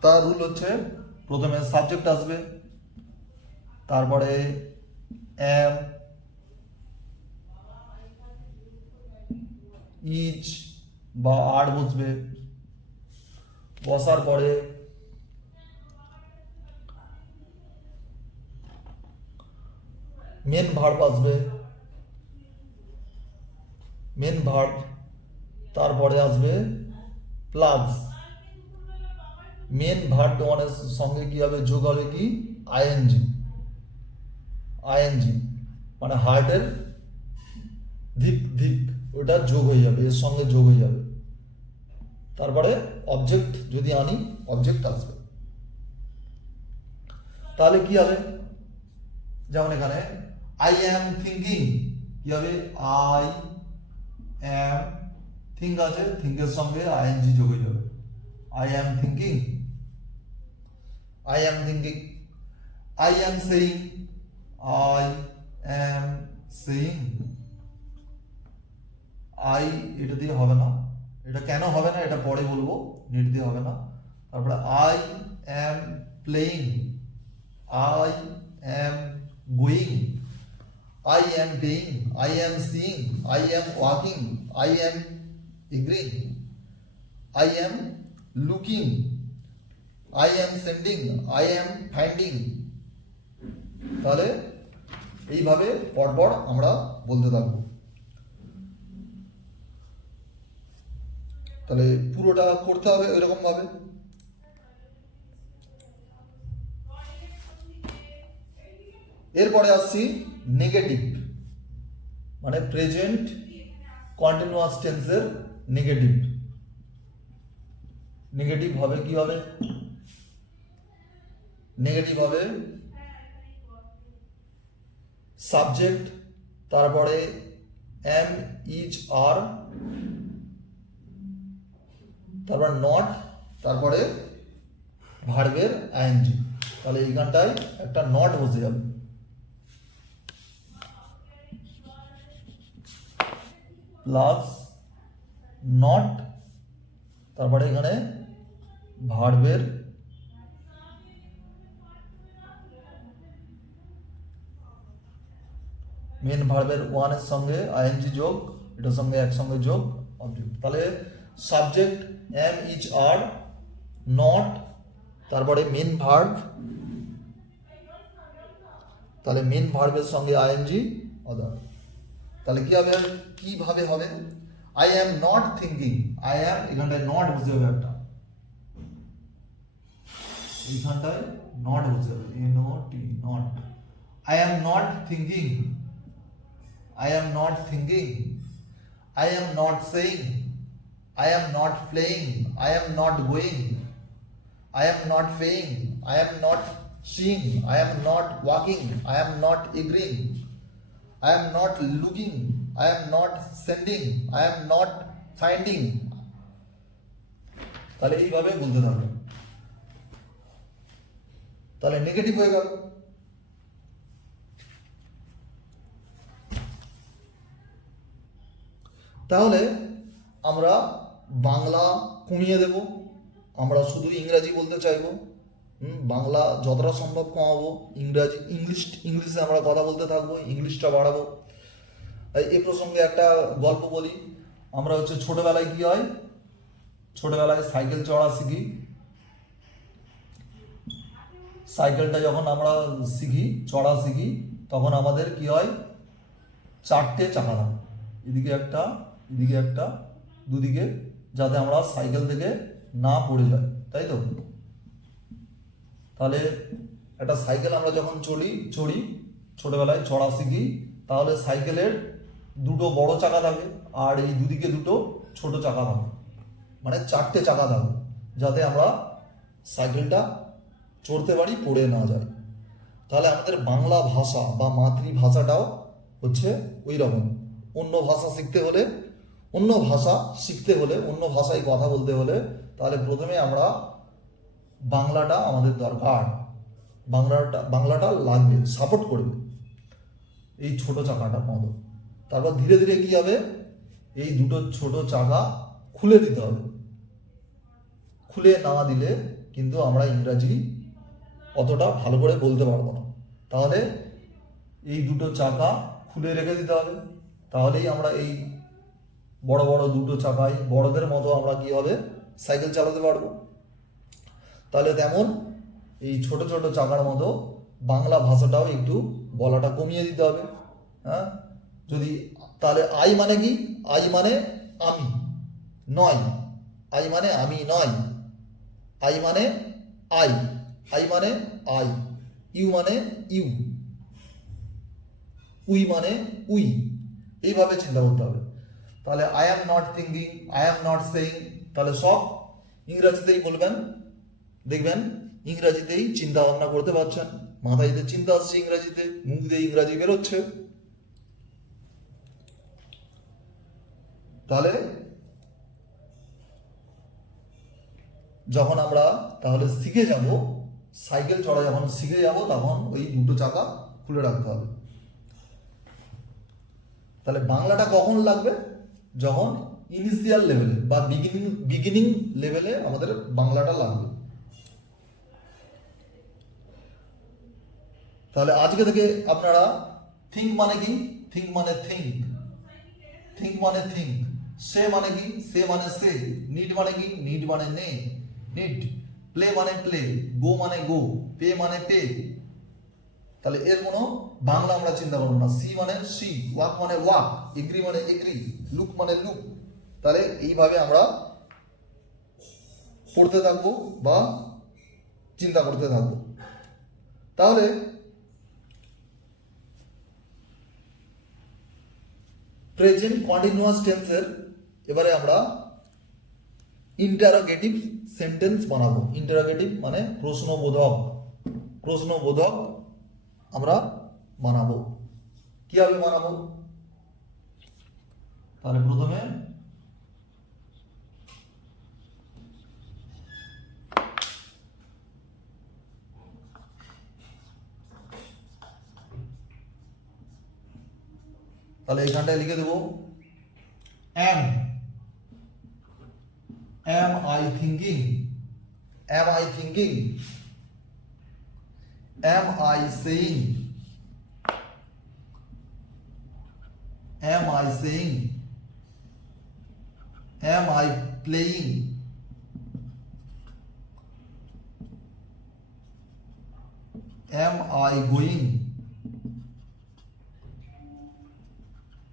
তার রুল হচ্ছে প্রথমে সাবজেক্ট আসবে, তারপরে অ্যাম, ইজ বা আর বসবে, বসার পরে মেন ভার্ব আসবে, মেন ভার্ব, তারপরে আসবে প্লাস মেন ভার্ব ওয়ানের সঙ্গে কি হবে? যোগ হবে কি আইএনজি। আইএনজি মানে হার্টের ধিক ধিক, ওটা যোগ হয়ে যাবে, এর সঙ্গে যোগ হয়ে যাবে। তারপরে অবজেক্ট যদি আনি, অবজেক্ট আসবে। তাহলে কি হবে? যেমন এখানে আই অ্যাম থিঙ্কিং, কি হবে? আই অ্যাম থিঙ্ক আছে, থিঙ্কের সঙ্গে আইএনজি যোগ হয়ে যাবে, I am thinking. I am thinking. I am saying, I am saying. I এটা দিয়ে হবে না, এটা কেন হবে না এটা পরে বলবো, নেট দিয়ে হবে না। তারপরে I am playing, I am going, I am paying, I am seeing, I am walking, I am agreeing, I am looking, I am sending, I am finding. তাহলে এইভাবে পরপর আমরা বলতে থাকবো। তাহলে পুরোটা করতে হবে এরকম ভাবে। এরপরে আসছি নেগেটিভ, মানে প্রেজেন্ট কন্টিনিউয়াস টেন্সের নেগেটিভ। নেগেটিভ হবে কি হবে? নেগেটিভ হবে সাবজেক্ট, তারপরে এম, ইজ, আর, তারপর নট, তারপরে ভার্বের আইএনজি। তাহলে এইখানটায় একটা নট বসে যাবে, প্লাস নট, তারপরে এখানে ভার্বের মেন ভার্বের ওয়ানের সঙ্গে আইএনজি যোগ, এটার সঙ্গে একসঙ্গে যোগ অবজেক্ট। তাহলে subject am is are not, তারপরে মেন ভার্ব, তাহলে মেন ভার্বের সঙ্গে আইএনজি অদার। তাহলে কি হবে, কিভাবে হবে? I am not thinking, I am এখানটায় নট বুঝতে হবে, একটা এইখানটায় নট বুঝতে হবে, N O T, not. I am not thinking, I am not thinking, I am not saying, I am not playing, I am not going, I am not paying, I am not seeing, I am not walking, I am not agreeing, I am not looking, I am not sending, I am not finding। তাহলে এইভাবে বলতে থাকবে, তাহলে নেগেটিভ হয়ে গেল। তাহলে আমরা বাংলা কমিয়ে দেব, আমরা শুধু ইংরাজি বলতে চাইবো, বাংলা যতটা সম্ভব কমাবো, ইংলিশে আমরা কথা বলতে থাকবো, ইংলিশটা বাড়াবো। এই প্রসঙ্গে একটা গল্প বলি। আমরা ছোটবেলায় কি হয়, ছোটবেলায় সাইকেল চড়া শিখি, সাইকেলটা যখন আমরা চড়া শিখি, তখন আমাদের কি হয়, 4টে চাকা থাকে, এদিকে একটা, এদিকে একটা, দুদিকে, যাতে আমরা সাইকেল থেকে না পড়ে যাই, তাই তো? তাহলে একটা সাইকেল আমরা যখন চড়ি ছোটবেলায় চড়া শিখি, তাহলে সাইকেলের 2টো বড় চাকা থাকে আর এই দুদিকে 2টো ছোট চাকা থাকে, মানে 4টে চাকা থাকে, যাতে আমরা সাইকেলটা চড়তে পারি, পড়ে না যায়। তাহলে আমাদের বাংলা ভাষা বা মাতৃভাষাটাও ওই রকম। অন্য ভাষা শিখতে হলে, অন্য ভাষায় কথা বলতে হলে, তাহলে প্রথমে আমরা বাংলাটা আমাদের দরকার, বাংলাটা লাগবে, সাপোর্ট করবে এই ছোট চাকাটার মতো। তারপর ধীরে ধীরে কি হবে, এই 2টো ছোট চাকা খুলে দিতে হবে, খুলে না দিলে কিন্তু আমরা ইংরাজি অতটা ভালো করে বলতে পারবো না। তাহলে এই 2টো চাকা খুলে রেখে দিতে হবে, তাহলেই আমরা এই বড় বড় 2টো চাকায় বড়দের মতো আমরা কি হবে, সাইকেল চালাতে পারবো। তাহলে তেমন এই ছোট ছোট চাকার মতো বাংলা ভাষাটাও একটু বলাটা কমিয়ে দিতে হবে। হ্যাঁ, যদি তাহলে আই মানে কি, আই মানে আমি নয়, আই মানে আমি নয়, আই মানে আই, আই মানে আই, ইউ মানে ইউ, উই মানে উই, এইভাবে চিন্তা করতে হবে। তাহলে I am not thinking, I am not saying, তাহলে সব ইংরাজিতেই বলবেন, দেখবেন ইংরাজিতেই চিন্তা ভাবনা করতে পারছেন, মাথায় চিন্তা আসছে ইংরাজিতে, মুখ দিয়ে ইংরাজি বেরোচ্ছে। তাহলে যখন আমরা তাহলে শিখে যাব, সাইকেল চড়া যখন শিখে যাব, তখন ওই 2টো চাকা খুলে রাখতে হবে। তাহলে বাংলাটা কখন লাগবে, যখন ইনিশিয়াল লেভেলে বা বিগিনিং লেভেলে আমাদের বাংলাটা লাগবে। তাহলে আজকে থেকে আপনারা থিঙ্ক মানে কি, থিঙ্ক মানে থিঙ্ক, থিঙ্ক মানে থিঙ্ক, সে মানে কি, সে মানে সে, নিড মানে কি, নিড মানে নে, নিড, প্লে মানে প্লে, গো মানে গো, পে মানে পে। তাহলে এর কোনো বাংলা আমরা চিন্তা করবো না। সি মানে সি, ওয়াক মানে ওয়াক, এগ্রি মানে এগ্রি, লুক মানে লুক। তাহলে এইভাবে আমরা পড়তে থাকবো বা চিন্তা করতে থাকবো। তাহলে প্রেজেন্ট কন্টিনিউয়াস টেন্সের এবারে আমরা ইন্টারোগেটিভ সেন্টেন্স বানাবো। ইন্টারোগেটিভ মানে প্রশ্নবোধক, প্রশ্নবোধক আমরা বানাবো। কিভাবে বানাবো? তাহলে প্রথমে তাহলে এইখানটায় লিখে দেবো am I thinking, am I thinking, am I saying, am I saying, am I playing, am I going,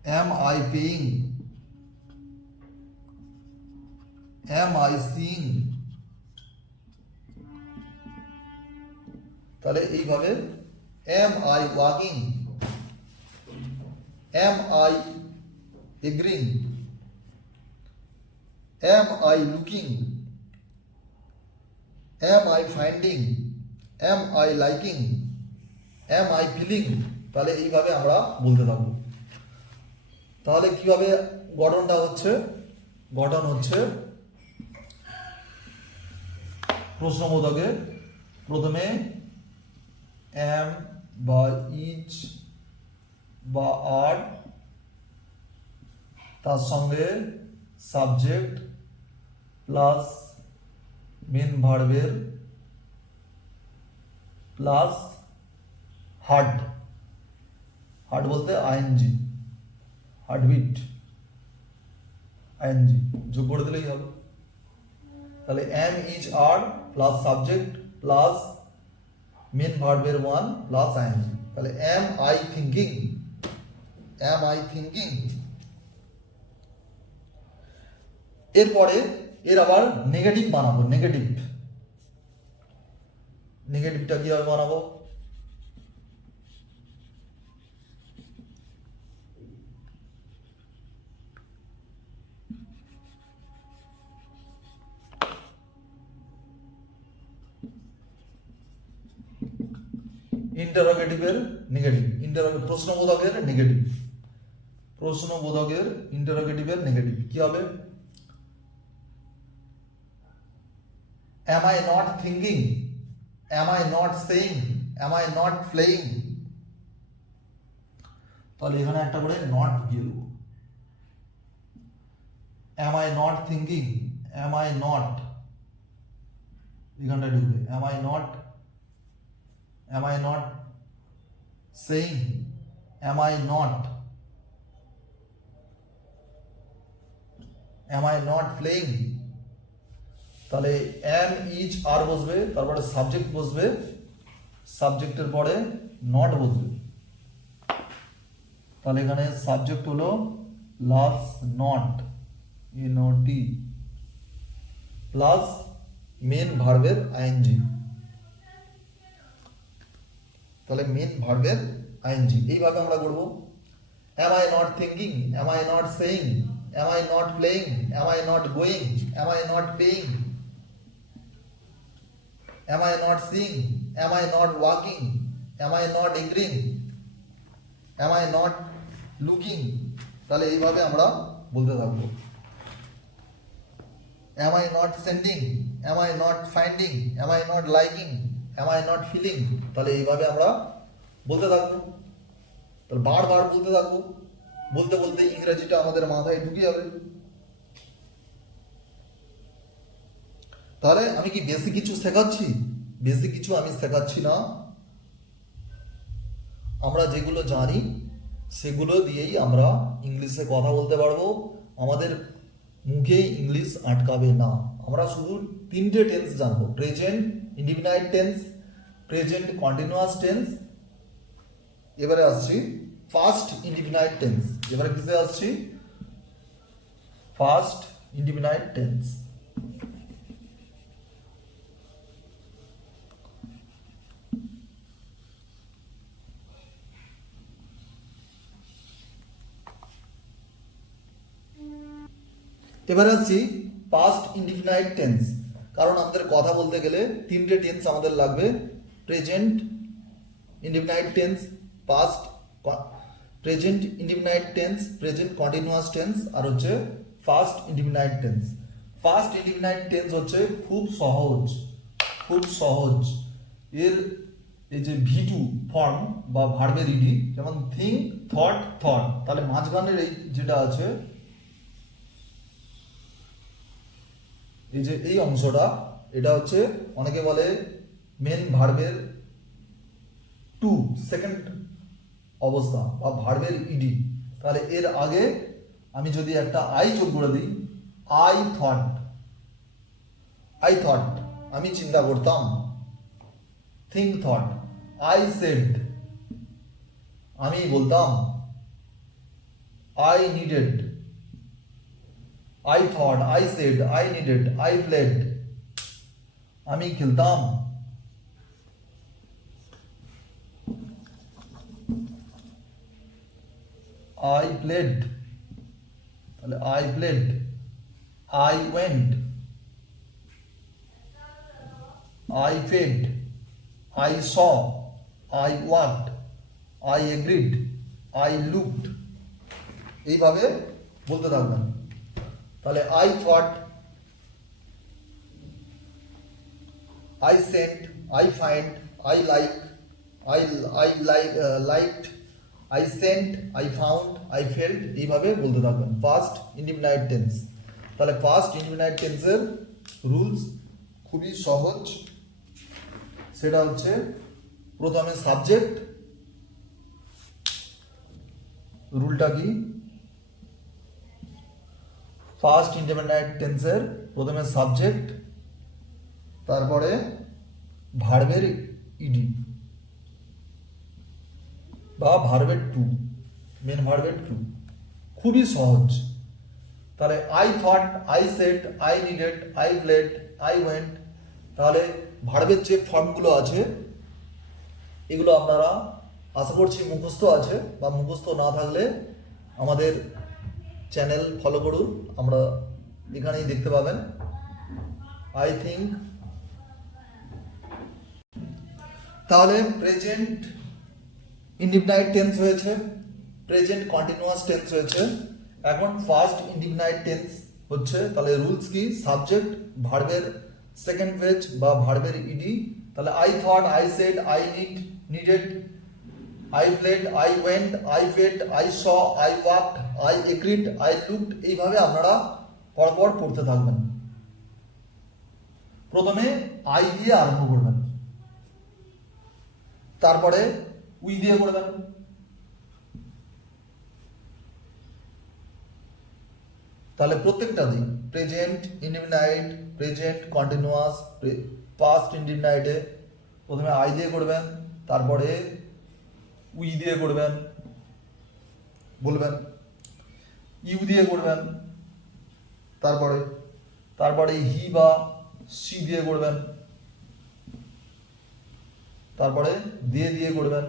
am I paying, am I seeing। তাহলে এইভাবে am I walking, am I agreeing, am I looking, am I finding, am I liking, am I feeling। তাহলে এইভাবে আমরা বলতে থাকবো। তাহলে কিভাবে গঠনটা হচ্ছে, গঠন হচ্ছে প্রশ্নবোধকে প্রথমে am বা ইজ বা আর, তার সঙ্গে সাবজেক্ট প্লাস মেন ভার্বের প্লাস হার্ট, হার্ট বলতে আইএনজি, হার্টবিট, আইএনজি যোগ করে দিলেই হবে। তাহলে am is are plus subject plus main ভার্বের ওয়ান প্লাস আইএনজি। তাহলে am I thinking, am I thinking. এরপরে এর আবার নেগেটিভ বানাবো, নেগেটিভ, নেগেটিভটা কিভাবে বানাবো? ইন্টারোগেটিভের নেগেটিভ, প্রশ্নবোধকের নেগেটিভ, প্রশ্নবোধকের ইন্টারোগেটিভের নেগেটিভ কি হবে? am I not thinking, am I not saying, am I not playing। তাহলে এখানে একটা করে নট দিয়ে দেবো। am I not thinking, am I not, এখানটা ঢুকবে am I not, am I not saying, am I not, am I not playing। তাহলে am ইজ আর বসবে, তারপরে সাবজেক্ট বসবে, সাবজেক্টের পরে নট বসবে। তাহলে এখানে সাবজেক্ট হলো love not, NOT plus main ভার্বের আইএনজি। তাহলে মেন ভার্বের আইএনজি এইভাবে আমরা করব। am I not thinking, am I not saying, am I not playing, am I not going, am I not paying, am I not seeing, am I not walking, am I not agreeing, am I not looking। তাহলে এইভাবে আমরা বলতে থাকবো। am I not sending, am I not finding, am I not liking, am I not feeling। তাহলে এইভাবে আমরা বলতে থাকবো। তাহলে বারবার বলতে থাকবো, বলতে বলতে ইংরেজিটা আমাদের মাথায় ঢুকে যাবে। তাহলে আমি কি বেশি কিছু শেখাচ্ছি? বেশি কিছু আমি শেখাচ্ছি না, আমরা যেগুলো জানি সেগুলো দিয়েই আমরা ইংলিশে কথা বলতে পারবো। আমাদের মুখে ইংলিশ আটকাবে না। আমরা শুধু তিনটে টেন্স জানবো, present indefinite tense, present continuous tense, এবারে আসছি ফার্স্ট ইনডিফিনাইট টেন্স। এবারে কিসে আসছি? First indefinite tense. এবারে আসছি পাস্ট ইনডিফিনাইট টেন্স। কারণ আমাদের কথা বলতে গেলে তিনটে টেন্স আমাদের লাগবে, present indefinite tense, past present indefinite tense, present continuous tense, আর হচ্ছে first indefinite tense. First indefinite tense হচ্ছে খুব সহজ, খুব সহজ। এর এই যে V2 ফর্ম বা ভার্বের ইডি, যেমন থিঙ্ক, থট, থট, তাহলে মাঝখানের এই যেটা আছে, এই যে এই অংশটা, এটা হচ্ছে অনেকে বলে মেন ভার্বের 2 সেকেন্ড অবস্থা বা ভার্বের ইডি। তাহলে এর আগে আমি যদি একটা আই যোগ করে দিই, আই থট আমি চিন্তা করতাম, থিঙ্ক থট, আই সেড আমি বলতাম, I needed, I thought, I said, I needed, I played আমি খেলতাম, I played, তাহলে I played, I went, I fed, I saw, I walked, I agreed, I looked এইভাবে বলতে থাকবেন। তাহলে I thought, I sent, I find, I like, liked, I sent, I found, I felt এইভাবে বলতে থাকবেন ফার্স্ট ইনডিফিনাইট টেন্স। তাহলে ফার্স্ট ইনডিফিনাইট টেন্সের রুলস খুবই সহজ, সেটা হচ্ছে প্রথমে সাবজেক্ট, রুলটা কি, ফার্স্ট ইনডিফিনাইট টেন্সের প্রথমে সাবজেক্ট, তারপরে ভার্বের ইডি বা ভার্বের টু, মেন ভার্বের টু, খুবই সহজ। তাহলে I thought, I said, I needed, I played, I went, তাহলে ভার্বের যে ফর্মগুলো আছে এগুলো আপনারা আশা করছি মুখস্থ আছে, বা মুখস্থ না থাকলে আমাদের চ্যানেল ফলো করুন, আমরা এখানেই দেখতে পাবেন। আই থিঙ্ক, তাহলে প্রেজেন্ট ইনডিফিনাইট টেন্স হয়েছে, প্রেজেন্ট কন্টিনিউয়াস টেন্স হয়েছে, এখন ফার্স্ট ইনডিফিনাইট টেন্স হচ্ছে। তাহলে রুলস কি, সাবজেক্ট, ভার্বের সেকেন্ড পেজ বা ভার্বের ইডি। তাহলে I thought, I said, I needed, I played, I went, I paid, I saw, I walked, I agreed, I looked এইভাবে আপনারা পরপর পড়তে থাকবেন। প্রথমে আই দিয়ে আরম্ভ করবেন, তারপরে উই দিয়ে করবেন, তাহলে প্রত্যেকটা দিন present indefinite, present continuous, past ইনডিফিনাইটে প্রথমে আই দিয়ে করবেন, তারপরে উই দিয়ে করবেন, বলবেন, ইউ দিয়ে করবেন, তারপরে হি বা সি দিয়ে করবেন, তারপরে দিয়ে করবেন।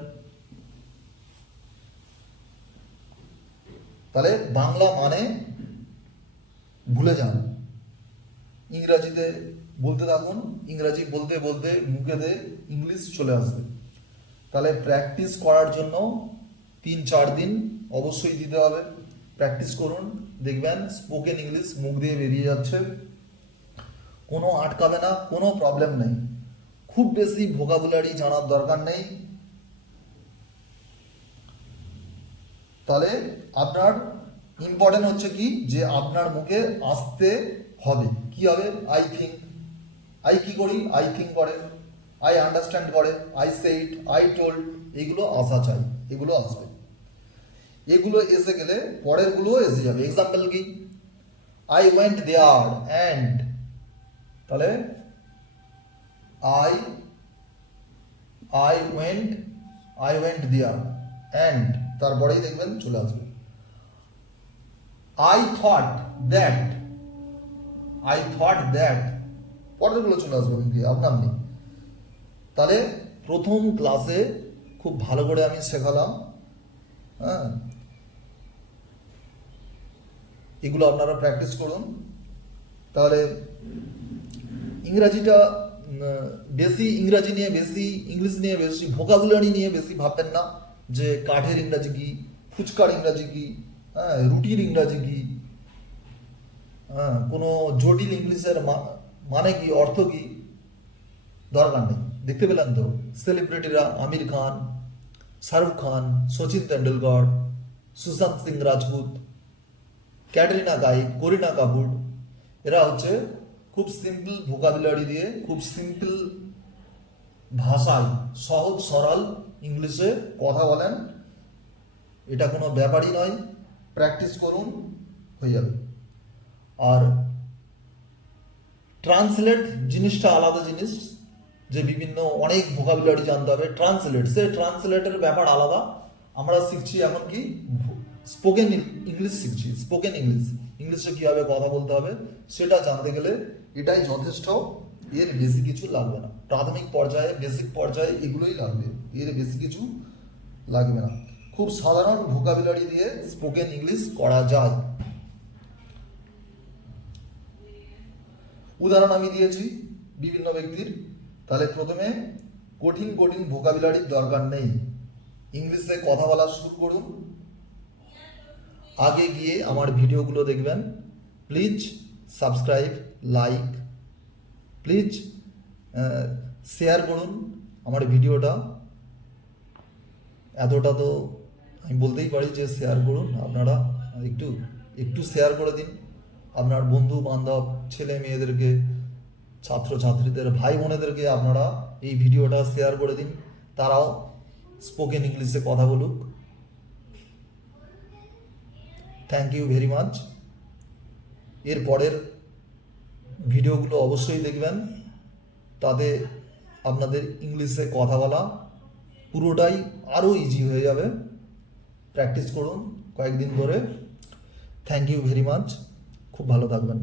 তাহলে বাংলা মানে ভুলে যান, ইংরাজিতে বলতে থাকুন, ইংরাজি বলতে বলতে মুখেতে ইংলিশ চলে আসবে। তাহলে প্র্যাকটিস করার জন্য 3-4 দিন অবশ্যই দিতে হবে, প্র্যাকটিস করুন, দেখবেন স্পোকেন ইংলিশ মুখ দিয়ে বেরিয়ে যাচ্ছে, কোনো আটকাবে না, কোনো প্রবলেম নেই, খুব বেশি ভোকাবুলারি জানার দরকার নেই। তাহলে আপনার ইম্পর্টেন্ট হচ্ছে কি, যে আপনার মুখে আসতে হবে, কি হবে, আই থিঙ্ক, আই কি করি, আই থিঙ্ক করে, আই আন্ডারস্ট্যান্ড করে, আই সেইড, আই টোল্ড, এগুলো আসা চাই, এগুলো আসবে। এগুলো এসে গেলে পরের গুলো এসে যাবে। এক্সাম্পল কি, আই ওয়েন্ট দেয়ার অ্যান্ড, তাহলে আই ওয়েন্ট দেয়ার অ্যান্ড, তারপরেই দেখবেন চলে আসবে। আই থট দ্যাট, পরের গুলো চলে আসবে আপনার নেই। তাহলে প্রথম ক্লাসে খুব ভালো করে আমি শেখালাম, হ্যাঁ, এগুলো আপনারা প্র্যাকটিস করুন। তাহলে ইংরাজিটা বেশি, ইংরাজি নিয়ে বেশি, ইংলিশ নিয়ে বেশি, ভোকাবুলারি নিয়ে বেশি ভাববেন না, যে কাঠের ইংরাজি কি, ফুচকার ইংরাজি কি, হ্যাঁ, রুটির ইংরাজি কি, হ্যাঁ, কোনো জটিল ইংলিশের মানে কি, অর্থ কি, দরকার নেই। দেখতে পেলেন তো সেলিব্রিটিরা, আমির খান, শাহরুখ খান, সচিন তেন্ডুলকর, সুশান্ত সিং রাজপুত, ক্যাটরিনা কাইফ, করিনা কাপুর, এরা হচ্ছে খুব সিম্পল ভোকাবুলারি দিয়ে, খুব সিম্পল ভাষায়, সহজ সরল ইংলিশে কথা বলেন। এটা কোনো ব্যাপারই নয়, প্র্যাকটিস করুন, হয়ে যাবে। আর ট্রান্সলেট জিনিসটা আলাদা জিনিস, যে বিভিন্ন অনেক ভোকাবুলারি জানতে হবে। ট্রান্সলেটের ব্যাপার আলাদা। আমরা শিখছি এখন কি স্পোকেন ইংলিশ শিখছি, স্পোকেন ইংলিশে কীভাবে কথা বলতে হবে সেটা জানতে গেলে এটাই যথেষ্ট, এর বেশি কিছু লাগবে না। প্রাথমিক পর্যায়ে, বেসিক পর্যায়ে এগুলোই লাগবে, এর বেশি কিছু লাগবে না। খুব সাধারণ ভোকাবুলারি দিয়ে স্পোকেন ইংলিশ করা যায়। উদাহরণ আমি দিয়েছি বিভিন্ন ব্যক্তির, তাহলে প্রথমে কঠিন কঠিন ভোকাবুলারির দরকার নেই, ইংলিশে কথা বলা শুরু করুন। আগে গিয়ে আমার ভিডিওগুলো দেখবেন। Please subscribe, like, please share করুন আমার ভিডিওটা। এতটা তো আমি বলতেই পারি যে শেয়ার করুন, আপনারা একটু একটু শেয়ার করে দিন আপনার বন্ধু বান্ধব, ছেলে মেয়েদেরকে, ছাত্রছাত্রীদের, ভাই বোনেদেরকে আপনারা এই ভিডিওটা শেয়ার করে দিন, তারাও স্পোকেন ইংলিশে কথা বলুক। Thank you very much. এর পরের ভিডিওগুলো অবশ্যই দেখবেন, তাতে আপনাদের ইংলিশে কথা বলা পুরোটাই আরও ইজি হয়ে যাবে। প্র্যাকটিস করুন কয়েকদিন ধরে। থ্যাংক ইউ ভেরি মাচ, খুব ভালো থাকবেন।